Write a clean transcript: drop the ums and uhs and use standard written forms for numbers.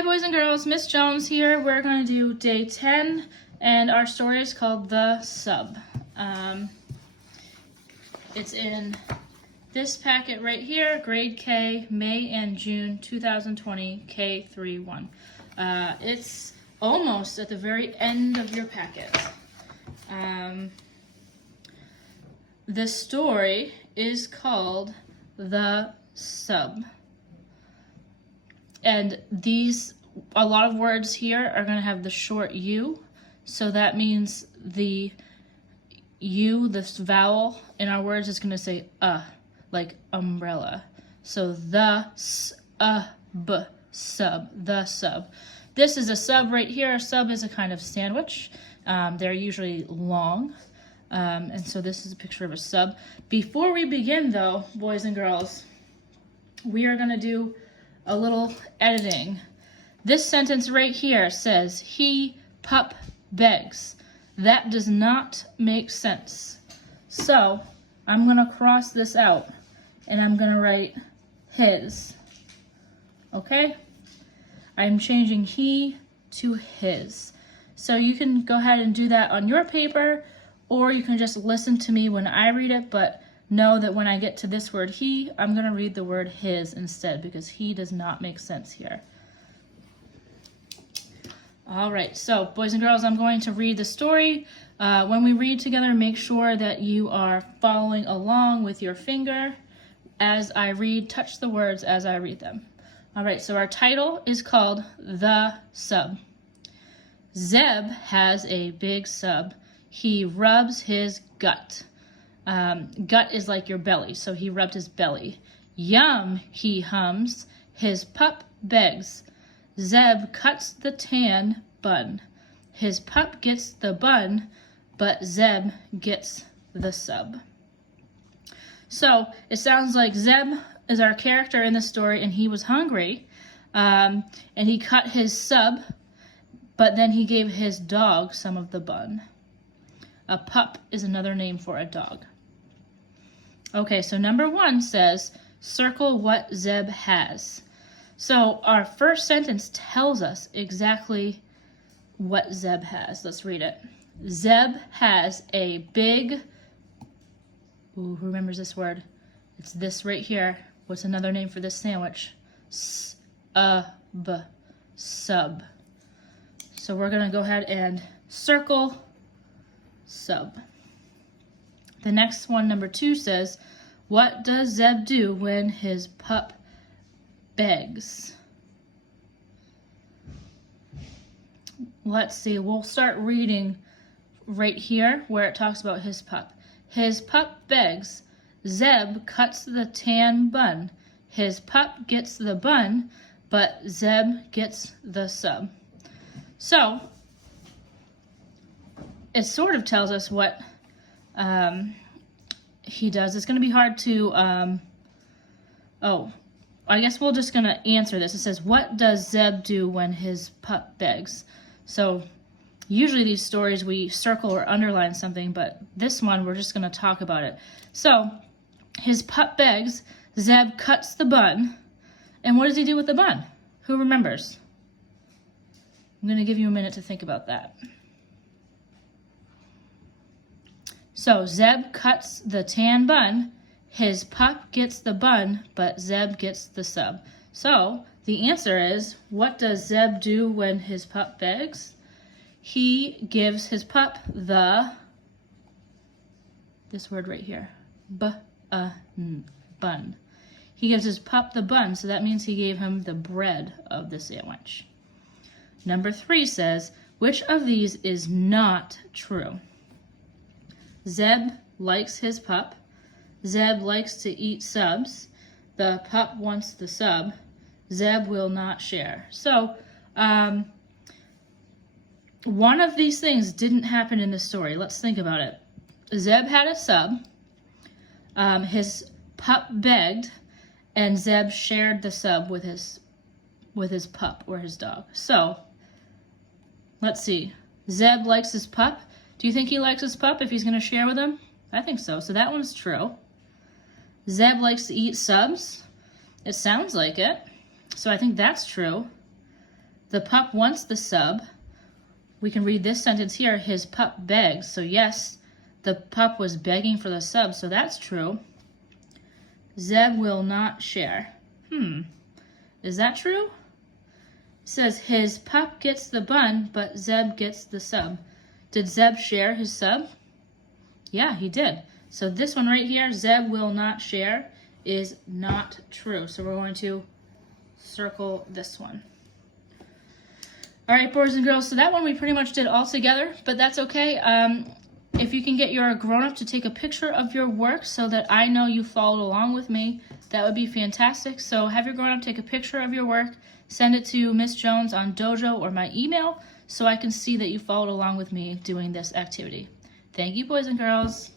Hi boys and girls, Miss Jones here. We're going to do day 10 and our story is called The Sub. It's in this packet right here, grade K, May and June 2020, K31. It's almost at the very end of your packet. The story is called The Sub. And a lot of words here are going to have the short U. So that means the U, this vowel in our words is going to say like umbrella. So the sub, the sub. This is a sub right here. A sub is a kind of sandwich. They're usually long. And so this is a picture of a sub. Before we begin though, boys and girls, we are going to do a little editing. This sentence right here says, he pup begs. That does not make sense. So I'm going to cross this out and I'm going to write his. Okay? I'm changing he to his. So you can go ahead and do that on your paper, or you can just listen to me when I read it, but know that when I get to this word he, I'm going to read the word his instead because he does not make sense here. All right, so boys and girls, I'm going to read the story. When we read together, make sure that you are following along with your finger as I read. Touch the words as I read them. All right, so our title is called The Sub. Zeb has a big sub. He rubs his gut. Gut is like your belly, so he rubbed his belly. Yum, he hums. His pup begs. Zeb cuts the tan bun. His pup gets the bun, but Zeb gets the sub. So it sounds like Zeb is our character in the story, and he was hungry, and he cut his sub, but then he gave his dog some of the bun. A pup is another name for a dog. Okay, so number 1 says, circle what Zeb has. So our first sentence tells us exactly what Zeb has. Let's read it. Zeb has a big, who remembers this word? It's this right here. What's another name for this sandwich? Sub. So we're going to go ahead and circle sub. The next one, number 2, says, what does Zeb do when his pup begs? Let's see, we'll start reading right here where it talks about his pup. His pup begs. Zeb cuts the tan bun. His pup gets the bun, but Zeb gets the sub. So it sort of tells us what he does. It's going to be hard to, I guess we're just going to answer this. It says, what does Zeb do when his pup begs? So usually these stories we circle or underline something, but this one we're just going to talk about it. So his pup begs, Zeb cuts the bun, and what does he do with the bun? Who remembers? I'm going to give you a minute to think about that. So Zeb cuts the tan bun, his pup gets the bun, but Zeb gets the sub. So the answer is, what does Zeb do when his pup begs? He gives his pup this word right here, bun. He gives his pup the bun, so that means he gave him the bread of the sandwich. Number 3 says, which of these is not true? Zeb likes his pup. Zeb likes to eat subs. The pup wants the sub. Zeb will not share. So, one of these things didn't happen in the story. Let's think about it. Zeb had a sub. His pup begged, and Zeb shared the sub with his pup or his dog. So, let's see. Zeb likes his pup. Do you think he likes his pup if he's going to share with him? I think so. So that one's true. Zeb likes to eat subs. It sounds like it. So I think that's true. The pup wants the sub. We can read this sentence here. His pup begs. So yes, the pup was begging for the sub, so that's true. Zeb will not share. Is that true? It says his pup gets the bun, but Zeb gets the sub. Did Zeb share his sub? Yeah, he did. So this one right here, Zeb will not share, is not true. So we're going to circle this one. All right, boys and girls, so that one we pretty much did all together, but that's okay. If you can get your grown-up to take a picture of your work so that I know you followed along with me, that would be fantastic. So have your grown-up take a picture of your work, send it to Miss Jones on Dojo or my email so I can see that you followed along with me doing this activity. Thank you, boys and girls.